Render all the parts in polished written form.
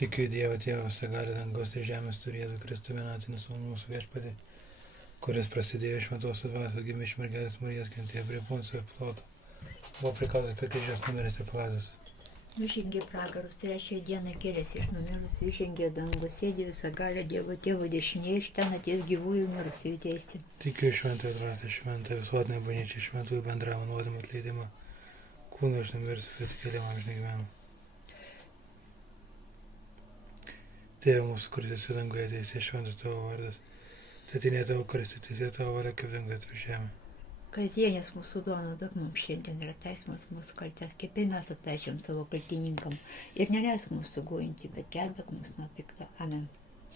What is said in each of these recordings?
Tikiu Dievą Tėvą Visagalį dangaus ir žemės turi Jėzų Kristų vienatinį Sūnų mūsų viešpatį, kuris prasidėjo iš Šventosios Dvasios, gimė iš mergelės Marijos, kentėjo prie Poncio Piloto, buvo prikaltas prie kryžiaus, numiręs ir palaidotas. Nužengė pragarus, trečiąją dieną kėlėsi iš numirusių, įžengė dangų, sėdi Visagalio Dievo Tėvo dešinėje, iš ten ateis gyvųjų mirusiųjų teisti. Tikiu šventąją dvasią, šventąją visuotinę bažnyčią, šventųjų bendravimo nuodėmų atleidimą, kūno iš numirusių prisikėlimą amžinai gyvenimą. Tėve mūsų, kuris esi danguje, teisė šventas tavo vardas, teateinie tavo karalystė, teisė tavo valia kaip danguje taip žemė. Kasdienės mūsų duoną duok mums šiandien ir atleisk mūsų kaltes, kaip ir mes atleidžiam savo kaltininkam. Ir neleisk mūsų gūjinti, bet gelbėk mus nuo pikto. Amen.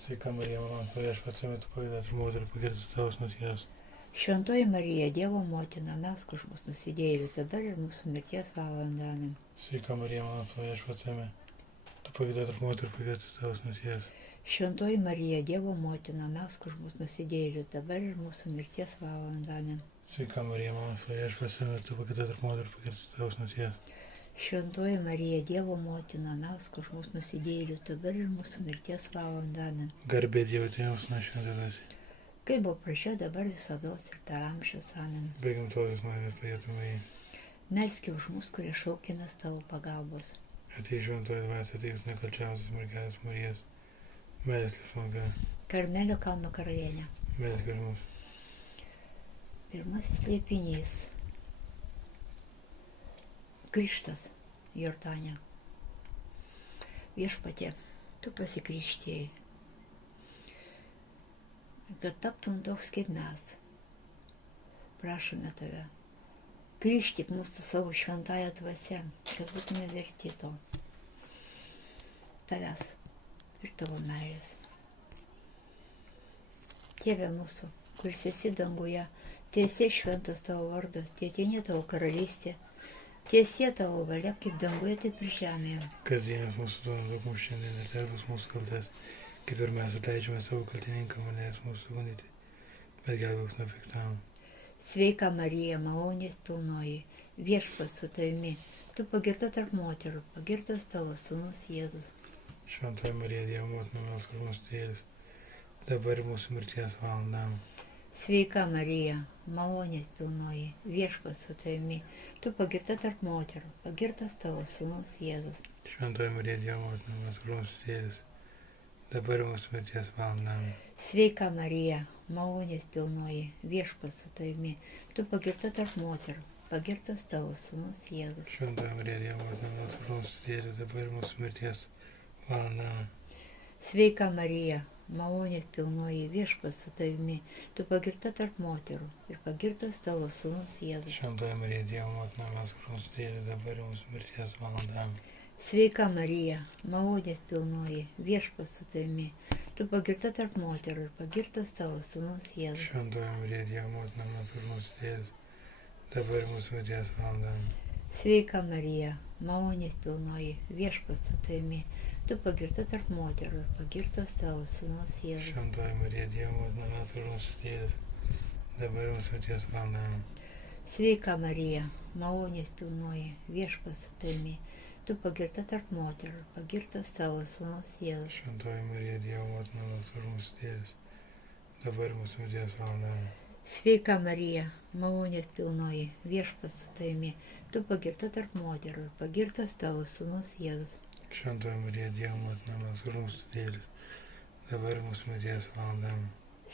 Sveika Marija, malonės viešpats su jumis, pagaidat ir moterų pagirtas tavo sūnus Jėzus. Šventoji Marija, Dievo motina, melsk už mus nusidėjėlių, dabar ir mūsų mirties valandą. Amen. Sveika Marija, malonės viešpats su jumis, pagaidat ir moterų pagirtas tavo sūnus Jėzus. Šventoji Marija, Dievo motina, melsk už mus nusidėjėlių, dabar ir mūsų mirties valandą. Amen. Sveika Marija, malonės viešpats su jumis, pagaidat ir moterų pagirtas tavo sūnus Jėzus. Šventoji Marija, Dievo motina, melsk už mus nusidėjėlių, dabar ir mūsų mirties valandą. Amen. Garbė Dievui Tėvui nuo šiandienos. Kaip buvo pradžioje, dabar visados ir per amžius. Amen. Be gimtosios nuodėmės padėtume jį. Melski už mus, kurie šaukėmės tavo pagalbos. Ateik šventoji dvasia, ateik nekalčiausias mergelės Marijos. Meilės liepsnoga, Karmelio kalno karalienė. meilės už mus. Pirmasis slėpinys. Krikštas Jordane. Viešpatie, tu pasikrikštėjai, kad taptum toks kaip mes. Prašome tave, krikštyk mūsų savo šventąją dvasią, kad būtume verti to. Tavęs ir tavo meilės. Tėve mūsų, kuris esi danguje, tiesie šventas tavo vardas, teateinie tavo karalystė, tiesie tavo valia, kaip danguje, taip ir žemėje. Kasdienės mūsų duonos duok mums šiandien ir atleisk mūsų kaltes, kaip ir mes atleidžiame savo kaltininkam, neleisk mūsų gundyti, bet gelbėk nuo pikto. Sveika Marija, malonės pilnoji, viešpats su tavimi, tu pagirta tarp moterų, pagirtas tavo sūnus Jėzus. Šventoji Marija, Dievo motina, melsk už mus nusidėjėlius, dabar ir mūsų mirties valandą. Sveika Marija, malonės pilnoji, viešpats su tavimi, tu pagirta tarp moterų, pagirtas tavo sūnus Jėzus. Šventoji Marija, Dievo motina, melsk už mus nusidėjėlius, dabar ir mūsų mirties valandą. Sveika Marija, malonės pilnoji, viešpats su tavimi, tu pagirta tarp moterų, pagirtas tavo sūnus Jėzus. Šventoji Marija, Dievo motina, melsk už mus nusidėjėlius, dabar ir mūsų mirties valandą. Sveika Marija, malonės pilnoji, viešpats su tavimi, tu pagirta tarp moterų ir pagirtas tavo sūnus Jėzus. Šventoji Marija, Dievo motina, melsk už mus nusidėjėlius, dabar ir mūsų mirties valandą. Sveika Marija, malonės pilnoji, viešpats su tavimi, tu pagirta tarp moterų ir pagirtas tavo sūnus Jėzus. Šventoji Marija, Dievo motina, melsk už mus nusidėjėlius, dabar ir mūsų mirties valandą. Sveika Marija, malonės pilnoji, viešpats su tavimi, tu pagirta tarp moterų ir pagirtas tavo sūnus Jėzus. Šventoji Marija, Dievo motina, melsk už mus nusidėjėlius, dabar ir mūsų mirties valandą. Sveika Marija, malonės pilnoji, viešpats su tavimi, tu pagirta tarp moterų ir pagirtas tavo sūnus Jėzus. Šventoji Marija, Dievo motina, melsk už mus nusidėjėlius, dabar ir mūsų mirties valandą. Sveika Marija, malonės pilnoji, viešpats su tavimi, tu pagirta tarp moterų ir pagirtas tavo sūnus Jėzus. Šventoji Marija, Dievo motina, melsk už mus nusidėjėlius, dabar ir mūsų mirties valandą.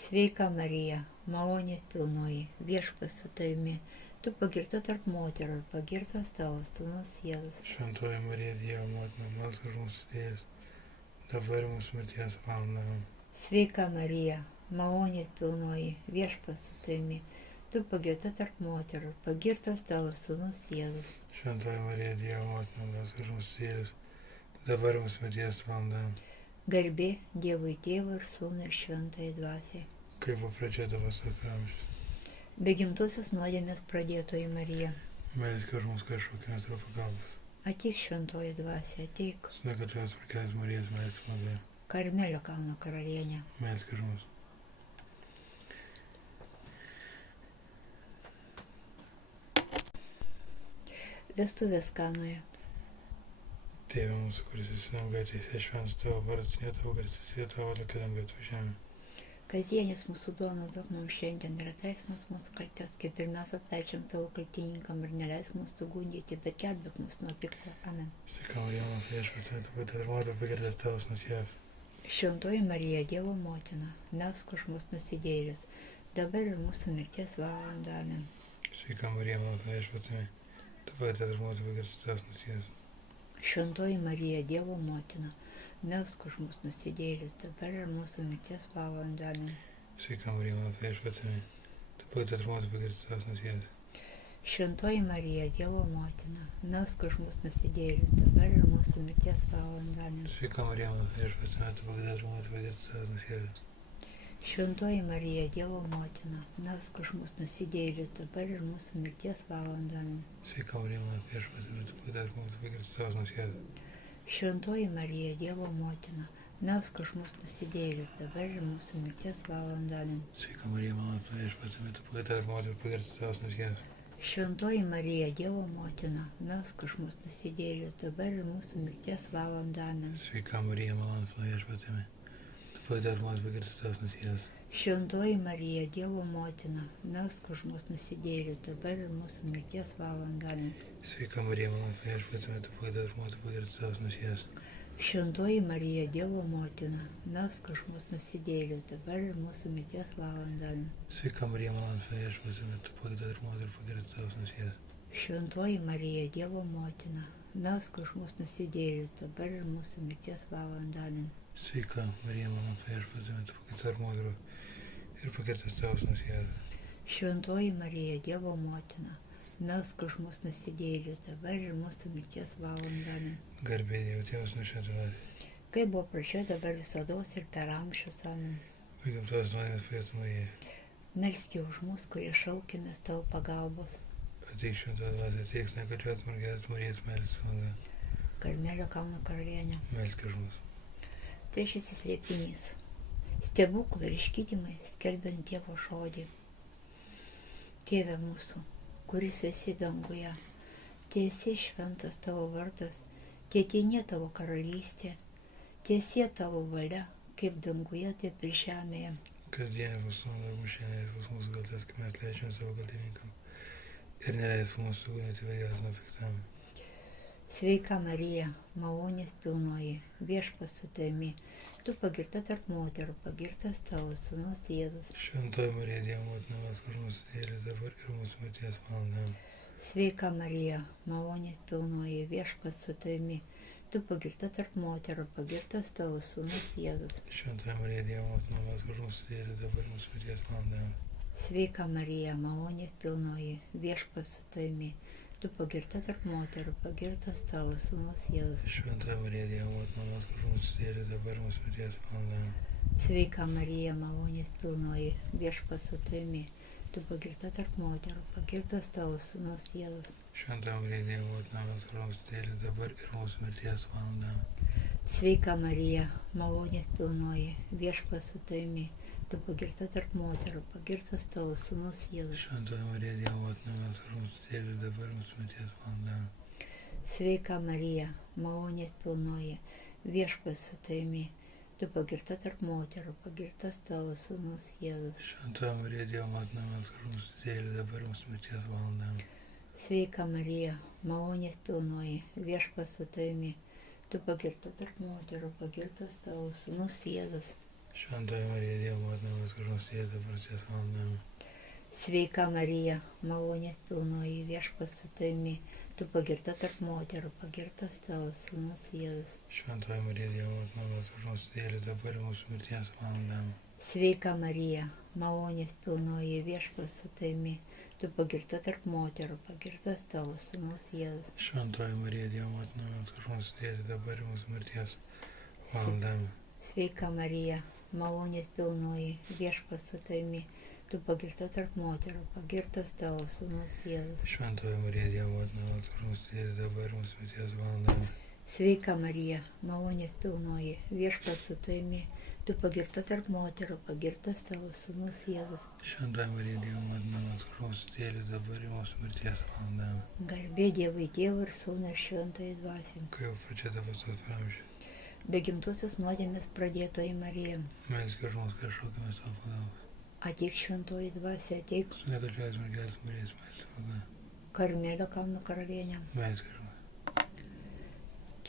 Sveika Marija, malonės pilnoji, viešpats su tavimi, tu pagirta tarp moterų ir pagirtas tavo sūnus Jėzus. Šventoji Marija, Dievo motina, melsk už mus nusidėjėlius, dabar ir mūsų mirties valandą. Sveika Marija, malonės pilnoji, viešpats su tavimi, tu pagirta tarp moterų ir pagirtas tavo sūnus Jėzus. Šventoji Marija, Dievo motina, melsk už mus nusidėjėlius, dabar ir mūsų mirties valandą. Garbė Dievui Tėvui ir Sūnui ir Šventajai Dvasiai. Kaip buvo pradžia dabar per amžius. Be gimtosios nuodėmės pradėtoji Marija, Meilės už mus, kai šaukėmės tavo pagalbos. ateik šventoji dvasia, ateik Su nekalčiausios mergelės Marijos meilės malda. Karmelio kalno karalienė. Meilės už mus. Vestuvės Kanoje. Tėve mūsų, kuris esi dangoje, teisės šventas tavo vardas, ne tavo garsas, tavo valia, dangoje atvažiavime. Kasdienis mūsų duona duok mums šiandien ir atleisk mūsų kaltes, kaip ir mes atleidžiam savo kaltininkam, ir neleisk mūsų gundyti, bet gelbėk mus nuo pikto. Amen. Sveika Marija, mūsų viešpats, tu būti ir moteris pagirdęs tavas nusijęs. Šventoji Marija, Dievo motina, melsk už mus nusidėjėlius, dabar ir mūsų mirties valandą. Amen. Sveika Marija, mūsų viešpats, tu būti ir moteris pagirdęs tavas nusijęs. Šventoji Marija, Dievo motina, melsk už mus nusidėjėlius, dabar ir mūsų mirties valandą. Amen. Sveika Marija, mūsų viešpats, tu būti ir moteris pagirdęs tavas nusijęs. Šventoji Marija, Dievo motina, melsk už mus nusidėjėlius, dabar ir mūsų mirties valandą. Amen. Sveika Marija, mūsų viešpats, tu būti ir moteris pagirdęs tavas nusijęs. Šventoji Marija, Dievo motina, melsk už mus nusidėjėlius, dabar ir mūsų mirties valandą. Amen. Sveika Marija, mūsų viešpats, tu būti ir moteris pagirdęs tavas nusijęs. Šventoji Marija, Dievo motina, melsk už mus nusidėjėlius, dabar ir mūsų mirties valandą. Amen. Sveika Marija, mūsų viešpats, tu būti ir moteris pagirdęs tavas nusijęs. Šventoji Marija, Dievo motina, melsk už mus nusidėjėlius, dabar ir mūsų mirties valandą. Amen. Sveika Marija, mūsų viešpats, tu būti ir moteris pagirdęs tavas nusijęs. Šventoji Marija, Dievo motina, melsk už mus nusidėjėlius, dabar ir mūsų mirties valandą. Amen. Sveika Marija, mūsų viešpats, tu būti ir moteris pagirdęs tavas nusijęs. Šventoji Marija, Dievo motina, melsk už mus nusidėjėlius, dabar ir mūsų mirties valandą. Amen. Sveika Marija, mūsų viešpats, tu būti ir moteris pagirdęs tavas nusijęs. Šventoji Marija, Dievo motina, melsk už mus nusidėjėlius, dabar ir mūsų mirties valandą. Amen. Sveika Marija, mūsų viešpats, tu būti ir moteris ir pagirdęs tavas nusijęs. Šventoji Marija, Dievo motina, melsk už mus nusidėjėlius, dabar ir mūsų mirties valandą. Amen. Garbė Dievui, Tėvas nušventintas. Kaip buvo pradžioje, dabar visados ir per amžius. Amen. Vaikim tavas nuodėmės Jėzus Marija. Melski už mus, kurie šaukėmės tavo pagalbos. Ateik šventoji dvasia, ateik nekalčios mergelės Marijos meilės malda. Karmelio kalno karalienė. Melsk už mus. Trečiasis slėpinys. Stebuklai ir išgydymai, skelbiant Dievo žodį. Tėve mūsų, kuris esi danguje, tiesie šventas tavo vardas, tėtinė tavo karalystė, tiesie tavo valia, kaip danguje, taip ir žemėje. Kasdien mūsų nuodėmės šiandien ir mūsų kaltes, kaip mes leidžiame savo kaltininkam. Ir neleisk mūsų gundyti, bet gelbėk nuo pikto. Sveika Marija, malonės pilnoji, viešpats su tavimi, tu pagirta tarp moterų, pagirtas tavo sūnus Jėzus. Šventoji Marija, Dievo motina, melsk už mus nusidėjėlius dabar ir mūsų mirties valandą. Sveika Marija, malonės pilnoji, viešpats su tavimi, tu pagirta tarp moterų, pagirtas tavo sūnus Jėzus. Šventoji Marija, Dievo motina, melsk už mus nusidėjėlius dabar ir mūsų mirties valandą. Sveika Marija, malonės pilnoji, viešpats su tavimi, tu pagirta tarp moterų, pagirtas tavo sūnus Jėzus. Šventoji Marija, Dievo motina, melsk už mus nusidėjėlius dabar ir mūsų mirties valandą. Sveika Marija, malonės pilnoji, viešpats su tavimi, tu pagirta tarp moterų, pagirtas tavo sūnus Jėzus. Šventoji Marija, Dievo motina, melsk už mus nusidėjėlius dabar ir mūsų mirties valandą. Sveika Marija, malonės pilnoji, viešpats su tavimi, tu pagirta tarp moterų, pagirtas tavo sūnus Jėzus. Šventoji Marija, Dievo motina, melsk už mus nusidėjėlius dabar ir mūsų mirties valandą. Sveika Marija, malonės pilnoji, viešpats su tavimi, tu pagirta tarp moterų, pagirtas tavo sūnus Jėzus. Šventoji Marija, Dievo motina, melsk už mus nusidėjėlius dabar ir mūsų mirties valandą. Sveika Marija, malonės pilnoji, viešpats su tavimi, tu pagirta tarp moterų, pagirtas tavo sūnus Jėzus. Šventoji Marija, Dievo motina, melsk už mus nusidėjėlius dabar ir mirties valandą. Sveika Marija, malonės pilnoji, viešpats su tavimi, tu pagirta tarp moterų, pagirtas tavo sūnus Jėzus. Šventoji Marija, Dievo motina, melsk už mus nusidėjėlius dabar ir mūsų mirties valandą. Sveika Marija, malonės pilnoji, viešpats su tavimi, tu pagirta tarp moterų, pagirtas tavo sūnus Jėzus. Šventoji Marija, Dievo motina, melsk už mus nusidėjėlius dabar ir mūsų mirties valandą. Sveika Marija, malonės pilnoji, viešpats su tavimi, tu pagirta tarp moterų, pagirtas tavo sūnus Jėzus. Šventoji Marija, Dievo motina, melsk už mus nusidėjėlius dabar ir mūsų mirties valandą. Sveika Marija, malonės pilnoji, viešpats su tavimi, tu pagirta tarp moterų, pagirtas tavo sūnus Jėzus. Šventoji Marija, Dievo motina, melsk už mus nusidėjėlius, dabar ir mūsų mirties valanda. Garbė Dievui Tėvui ir Sūnui ir Šventajai Dvasiai. Kai jau pradžia visos amžių. Be gimtosios nuodėmės pradėtoji Marija. Melsk už mus, kai šaukime savo pagalbos. Ateik Šventoji Dvasia, ateik Su nekalčiais mergelės Marijos meilės vaga. Karmelio kalno karalienė. Melsk už mus.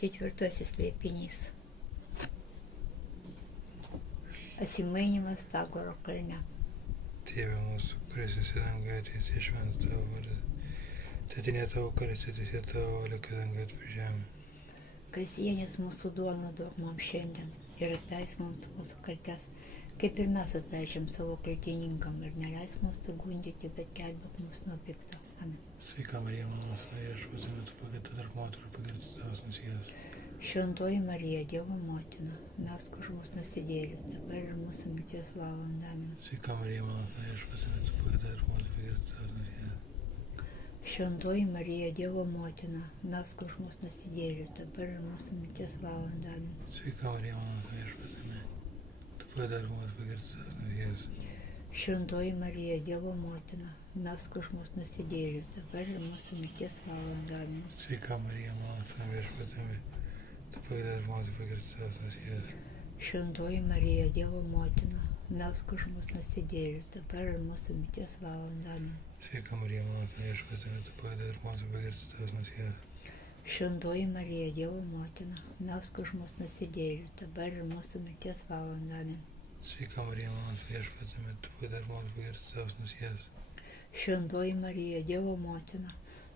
Ketvirtasis slėpinys. Atsimainimas Tagoro kalne. Tėve mūsų, kuris esi danguje, teisė šventas tavo vardas. Tetinė tavo karalystė, teisė tavo valia, kad dangus per žemę. Kasdienis mūsų duona duok mums šiandien ir atleisk mums mūsų kaltes, kaip ir mes atleidžiam savo kaltininkam, ir neleisk mūsų gundyti, bet gelbėk mus nuo pikto. Amen. Sveika Marija, mano viešpats, tu pagirta tarp moterų, pagirtas tavas Jėzus. Šventoji Marija, Dievo motina, melsk už mus nusidėjėlius, dabar ir mūsų mirties valandą. Amen. Sveika Marija, mano viešpats, tu pagirta tarp moterų, pagirtas tavas Jėzus. Šventoji Marija, Dievo motina, melsk už mus nusidėjėlius, dabar ir mūsų mirties valandą. Amen. Sveika Marija, mano viešpats, tu pagirta tarp moterų, pagirtas tavas Jėzus. Šventoji Marija, Dievo motina, melsk už mus nusidėjėlius, dabar ir mūsų mirties valandą. Amen. Sveika Marija, mano viešpats, tu pagirta tarp moterų, pagirtas tavas Jėzus. Šventoji Marija, Dievo motina, melsk už mus nusidėjėlius, dabar ir mūsų mirties valandą. Amen. Sveika Marija, mano viešpats, tu pagirta tarp moterų, pagirtas tavas Jėzus. Šventoji Marija, Dievo motina, melsk už mus nusidėjėlius, dabar ir mūsų mirties valandą. Amen. Sveika Marija, mano viešpats, tu pagirta tarp moterų, pagirtas tavas Jėzus. Šventoji Marija, Dievo motina,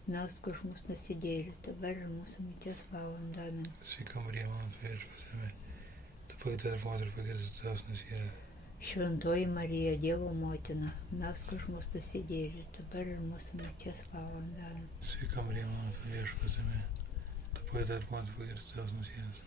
melsk už mus nusidėjėlius, dabar ir mūsų mirties valandą. Amen. Sveika Marija, mano viešpats, tu pagirta tarp moterų, pagirtas tavas Jėzus. Šventoji Marija, Dievo motina, melsk už mus nusidėjėlius, dabar ir mūsų mirties valandą. Amen. Sveika Marija, mano viešpats, tu pagirta tarp moterų, pagirtas tavas Jėzus.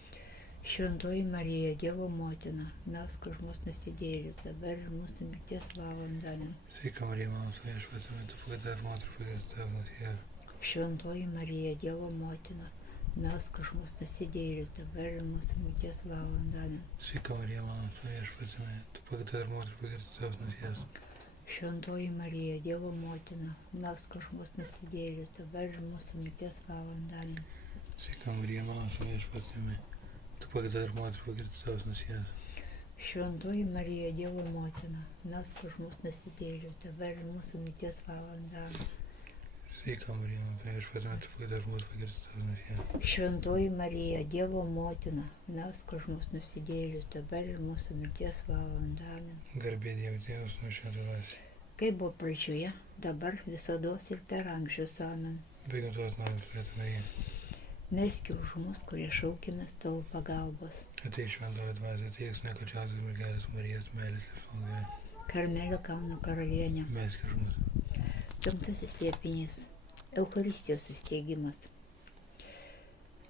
Šventoji Marija, Dievo motina, melsk už mus nusidėjėlius, dabar ir mūsų mirties valandą. Amen. Sveika Marija, mano viešpats, tu pagirta tarp moterų, pagirtas tavas Jėzus. Šventoji Marija, Dievo motina, melsk už mus nusidėjėlius, dabar ir mūsų mirties valandą. Amen. Sveika Marija, mano viešpats, tu pagirta tarp moterų, pagirtas tavas Jėzus. Šventoji Marija, Dievo motina, melsk už mus nusidėjėlius, dabar ir mūsų mirties valandą. Amen. Sveika Marija, mano viešpats, tu pagirta tarp moterų, pagirtas tavas Jėzus. Šventoji Marija, Dievo motina, melsk už mus nusidėjėlius, dabar ir mūsų mirties valandą. Amen. Sveika Marija, mano viešpats, tu pagirta tarp moterų, pagirtas tavas Jėzus. Šventoji Marija, Dievo motina, melsk už mus nusidėjėlius, dabar ir mūsų mirties valandą. Amen. Garbė Dievui Tėvui, Sūnui ir Šventajai Dvasiai. Kaip buvo pradžioje, dabar visados ir per amžius. Amen. Be gimtos nuodėmės turėtų Marija. Melski už mus, kurie šaukėmės tavo pagalbos. Ateik Šventoji Dvasia, ateik su nekalčiausios mergelės Marijos meilės valdoje. Karmelio kalno karalienė. Melsk už mus. Penktasis slėpinys. Eucharistijos įsteigimas.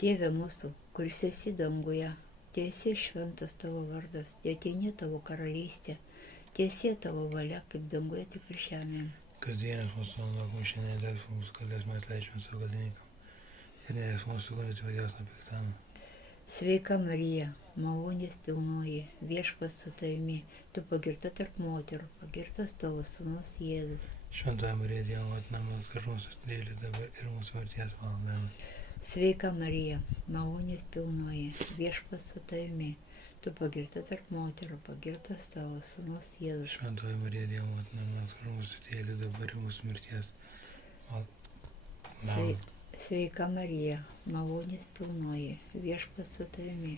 Tėve mūsų, kuris esi danguje, tiesie šventas tavo vardas, ateini tavo karalystė, tiesie tavo valia, kaip danguje, taip ir žemėje. Kasdienės mūsų duok mums šiandien, atleisk mums kaltes, mes atleidžiame savo kaltininkam. Ir neleisk mūsų gundyti vadės nuo piktamo. Sveika Marija, malonės pilnoji, viešpats su tavimi, tu pagirta tarp moterų, pagirtas tavo sūnus Jėzus. Šventoji Marija, Dievo motina, melsk už mus nusidėjėlius, dabar ir mūsų mirties valandą. Sveika Marija, malonės pilnoji, viešpats su tavimi, tu pagirta tarp moterų, pagirtas tavo sūnus Jėzus. Šventoji Marija, Dievo motina, melsk už mus nusidėjėlius, dabar ir mūsų mirties valandą. Sveika Marija, malonės pilnoji, viešpats su tavimi,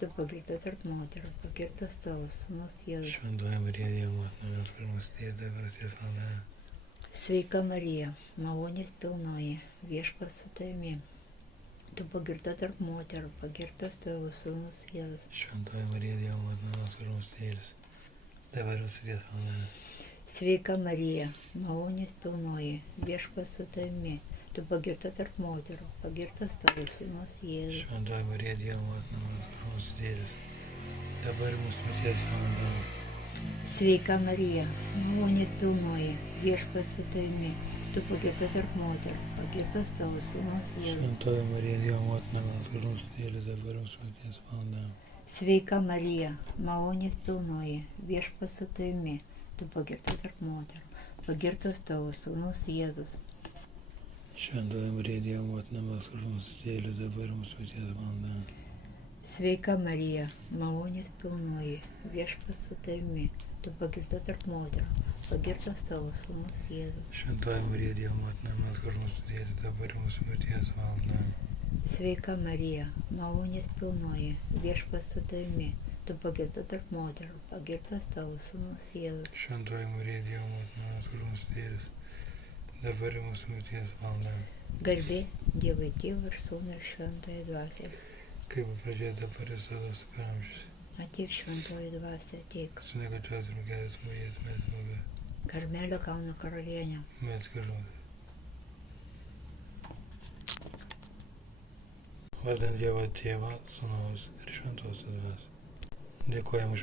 tu pagirta tarp moterų, pagirtas tavo sūnus Jėzus. Šventoji Marija, Dievo motina, melsk už mus nusidėjėlius, dabar ir mirties valandą. Sveika Marija, malonės pilnoji, viešpats su tavimi, tu pagirta tarp moterų, pagirtas tavo sūnus Jėzus. Šventoji Marija, Dievo motina, melsk už mus nusidėjėlius, dabar ir mirties valandą. Sveika Marija, malonės pilnoji, viešpats su tavimi, tu pagirta tarp moterų, pagirtas tavo sūnus Jėzus. Šventoji Marija, Dievo motina, melsk už mus nusidėjėlius, dabar ir mūsų mirties valandą. Sveika Marija, malonės pilnoji, viešpats su tavimi, tu pagirta tarp moterų, pagirtas tavo sūnus Jėzus. Šventoji Marija, Dievo motina, melsk už mus nusidėjėlius, dabar ir mūsų mirties valandą. Sveika Marija, malonės pilnoji, viešpats su tavimi, tu pagirta tarp moterų, pagirtas tavo sūnus Jėzus. Šventoji Marija, Dievo motina, melsk už mus nusidėjėlius, dabar ir mūsų mirties valandą. Sveika Marija, malonės pilnoji, viešpats su tavimi, tu pagirta tarp moterų, pagirtas tavo sūnus Jėzus. Šventoji Marija, Dievo motina, melsk už mus nusidėjėlius, dabar ir mūsų mirties valandą. Sveika Marija, malonės pilnoji, viešpats su tavimi, tu pagirta tarp moterų, pagirtas tavo sūnus Jėzus. Šventoji Marija, Dievo motina, melsk už mus nusidėjėlius, dabar ir mūsų mirties valandą. Garbė Dievui Tėvui ir Sūnui ir Šventajai Dvasiai. Kaip pradžioje dabar ir visada per amžius. Ateik Šventoji Dvasia, ateik. Su nekalčios mergelės Marijos meldsime, Karmelio kalno karalienė. melsk už mus. Vardant Dievo Tėvą, Sūnaus ir Šventosios Dvasios. Dėkojam už